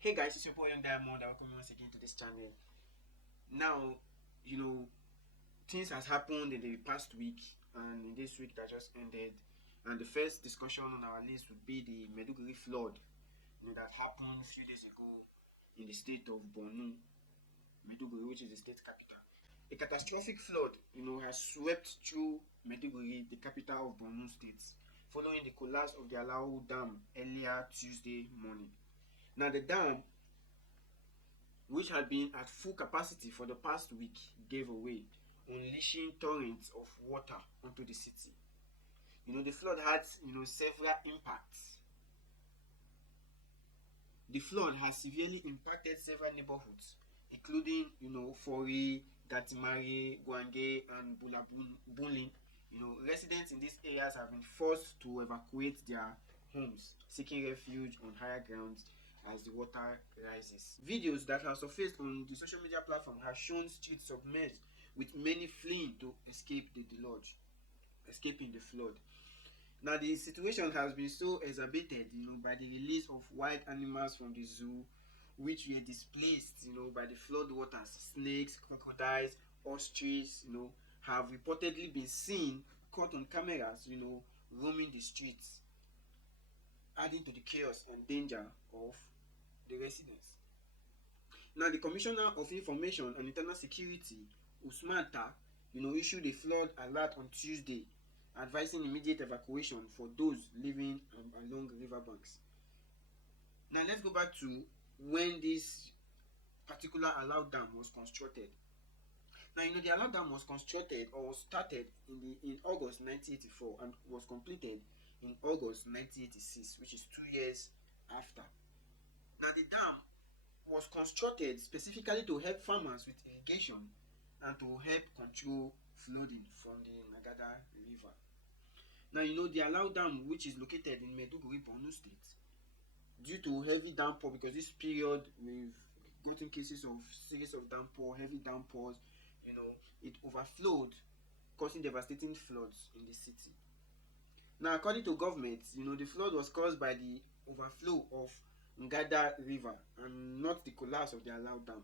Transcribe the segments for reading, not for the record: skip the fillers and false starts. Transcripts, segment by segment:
Hey guys, it's your boy Young Diamond. Welcome you once again to this channel. Now, things has happened in the past week and in this week that just ended. And the first discussion on our list would be the Maiduguri flood, that happened a few days ago in the state of Borno, Maiduguri, which is the state capital. A catastrophic flood, has swept through Maiduguri, the capital of Borno State, following the collapse of the Alao Dam earlier Tuesday morning. Now, the dam, which had been at full capacity for the past week, gave away, unleashing torrents of water onto the city. The flood had, several impacts. The flood has severely impacted several neighborhoods, including, Fori, Gatimare, Gwange, and Bulabulin. Residents in these areas have been forced to evacuate their homes, seeking refuge on higher grounds as the water rises. Videos that have surfaced on the social media platform have shown streets submerged, with many fleeing to escaping the flood. Now, the situation has been so exacerbated, by the release of wild animals from the zoo, which were displaced, by the flood waters. Snakes, crocodiles, ostriches, have reportedly been seen caught on cameras, roaming the streets, adding to the chaos and danger of the residents. Now, the Commissioner of Information and Internal Security, Usman Ta, issued a flood alert on Tuesday, advising immediate evacuation for those living along riverbanks. Now, let's go back to when this particular Alao Dam was constructed. Now, the Alao Dam was constructed or started in August 1984 and was completed in August 1986, which is 2 years after. Now, the dam was constructed specifically to help farmers with irrigation and to help control flooding from the Nagada River. Now, the Alao Dam, which is located in Maiduguri Borno State, due to heavy downpour, because this period we've gotten cases of series of downpour, heavy downpours, it overflowed, causing devastating floods in the city. Now, according to government, the flood was caused by the overflow of Ngada River and not the collapse of the Alao Dam.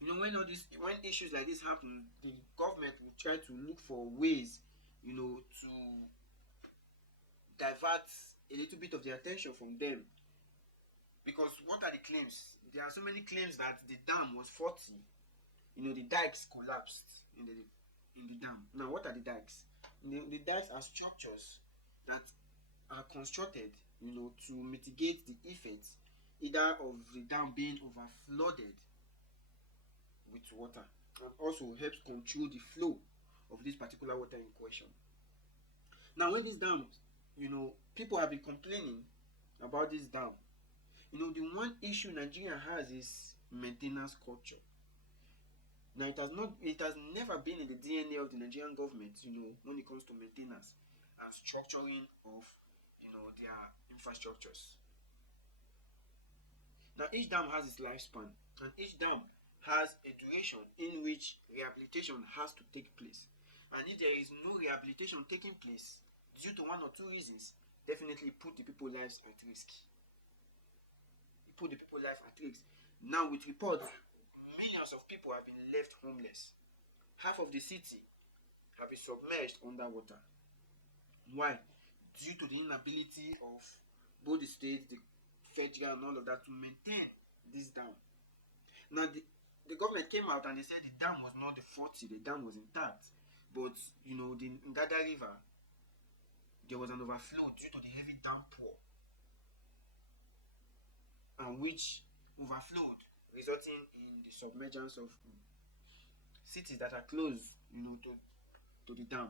When issues like this happen, the government will try to look for ways, to divert a little bit of the attention from them. Because what are the claims? There are so many claims that the dam was faulty. The dikes collapsed in the dam. Now, what are the dikes? The dikes are structures that are constructed, to mitigate the effects either of the dam being overflooded with water, and also helps control the flow of this particular water in question. Now, when these dams, people have been complaining about this dam. The one issue Nigeria has is maintenance culture. Now, it has never been in the DNA of the Nigerian government, when it comes to maintenance and structuring of, their infrastructures. Now, each dam has its lifespan, and each dam has a duration in which rehabilitation has to take place. And if there is no rehabilitation taking place due to one or two reasons, definitely put the people's lives at risk. Now, with reports, millions of people have been left homeless. Half of the city have been submerged underwater. Why? Due to the inability of both the state, the federal, and all of that to maintain this dam. Now, the government came out and they said the dam was not the faulty, the dam was intact. But, the Ngada River, there was an overflow due to the heavy downpour, and which overflowed, resulting in the submergence of cities that are close, to the dam.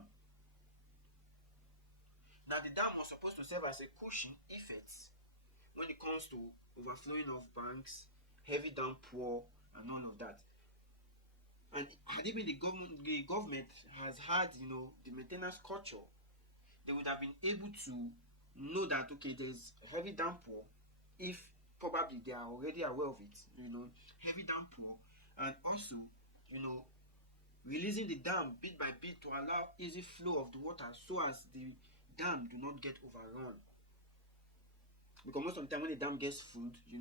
Now, the dam was supposed to serve as a cushion effect when it comes to overflowing of banks, heavy downpour, and all of that. And had it been the government has had, the maintenance culture, they would have been able to know that, okay, there's heavy downpour, if probably they are already aware of it, heavy downpour, and also, releasing the dam bit by bit to allow easy flow of the water so as the dam do not get overrun. Because most of the time when the dam gets full, they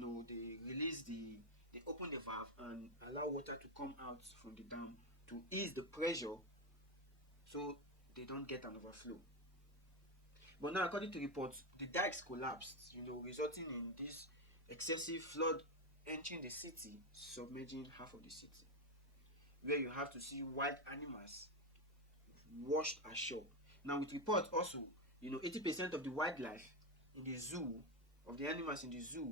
open the valve and allow water to come out from the dam to ease the pressure so they don't get an overflow. But now, according to reports, the dikes collapsed, resulting in this excessive flood entering the city, submerging half of the city, where you have to see wild animals washed ashore. Now, with reports also, 80% of the wildlife in the zoo, of the animals in the zoo,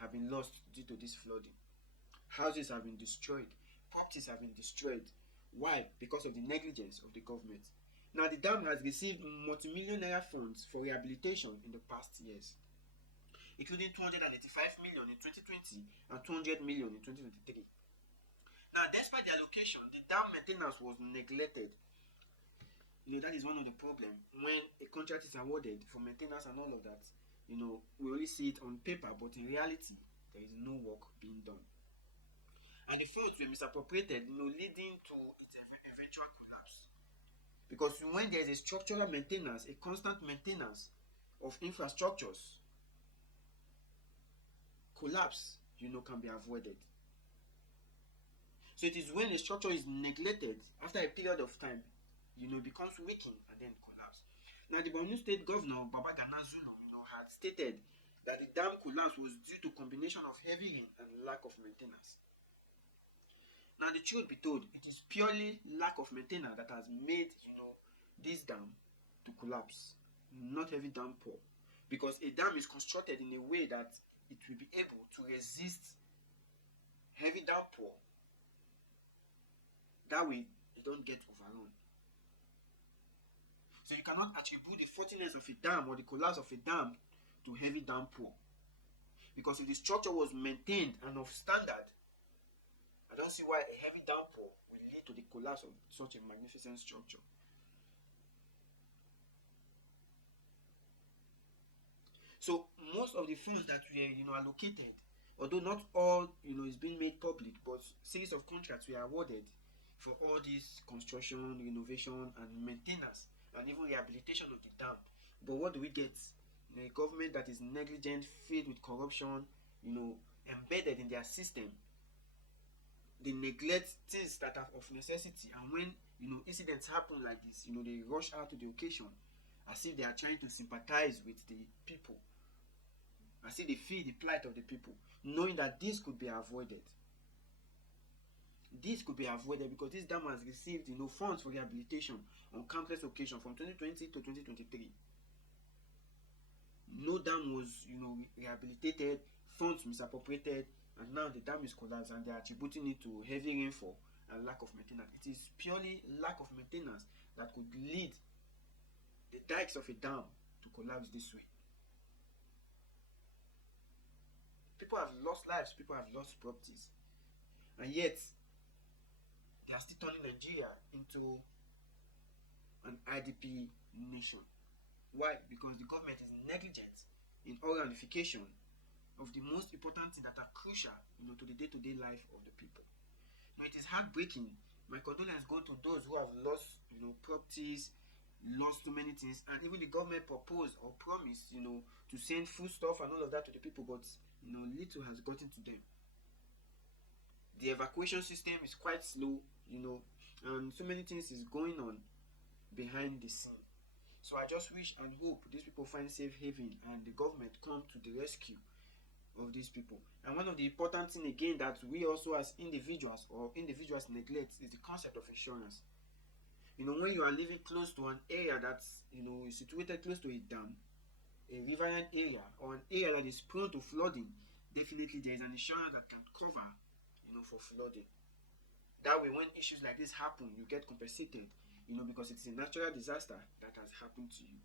have been lost due to this flooding. Houses have been destroyed, properties have been destroyed. Why? Because of the negligence of the government. Now, the dam has received multi-million naira funds for rehabilitation in the past years, including 285 million in 2020 and 200 million in 2023. Now, despite the allocation, the dam maintenance was neglected. That is one of the problems when a contract is awarded for maintenance and all of that. We only see it on paper, but in reality, there is no work being done. And the funds were misappropriated, leading to its eventual collapse. Because when there is a structural maintenance, a constant maintenance of infrastructures, collapse, can be avoided. So it is when a structure is neglected after a period of time, becomes weakened and then collapse. Now, the Borno State Governor, Babagana Zulum, had stated that the dam collapse was due to combination of heavy rain and lack of maintenance. Now, the truth be told, it is purely lack of maintenance that has made, this dam to collapse, not heavy downpour. Because a dam is constructed in a way that it will be able to resist heavy downpour. That way, you don't get overrun. So you cannot attribute the faultiness of a dam or the collapse of a dam to heavy downpour. Because if the structure was maintained and of standard, I don't see why a heavy downpour will lead to the collapse of such a magnificent structure. So most of the funds that were allocated, although not all is being made public, but series of contracts were awarded for all this construction, renovation, and maintenance, and even rehabilitation of the dam. But what do we get? A government that is negligent, filled with corruption, embedded in their system. They neglect things that are of necessity, and when incidents happen like this, they rush out to the occasion as if they are trying to sympathize with the people, as if they feel the plight of the people, knowing that this could be avoided. This could be avoided because this dam has received funds for rehabilitation on countless occasions from 2020 to 2023. No dam was rehabilitated, funds misappropriated, and now the dam is collapsed and they are attributing it to heavy rainfall and lack of maintenance. It is purely lack of maintenance that could lead the dikes of a dam to collapse this way. People have lost lives, people have lost properties, and yet they are still turning Nigeria into an IDP nation. Why? Because the government is negligent in all ramification of the most important things that are crucial, to the day-to-day life of the people. Now, it is heartbreaking. My condolences go to those who have lost, properties, lost so many things, and even the government proposed or promised, to send food stuff and all of that to the people, but little has gotten to them. The evacuation system is quite slow, and so many things is going on behind the scene. So I just wish and hope these people find safe haven and the government come to the rescue of these people. And one of the important things again that we also as individuals neglect is the concept of insurance. When you are living close to an area that's is situated close to a dam, a riverine area, or an area that is prone to flooding, definitely there is an insurance that can cover for flooding. That way, when issues like this happen, you get compensated, because it's a natural disaster that has happened to you.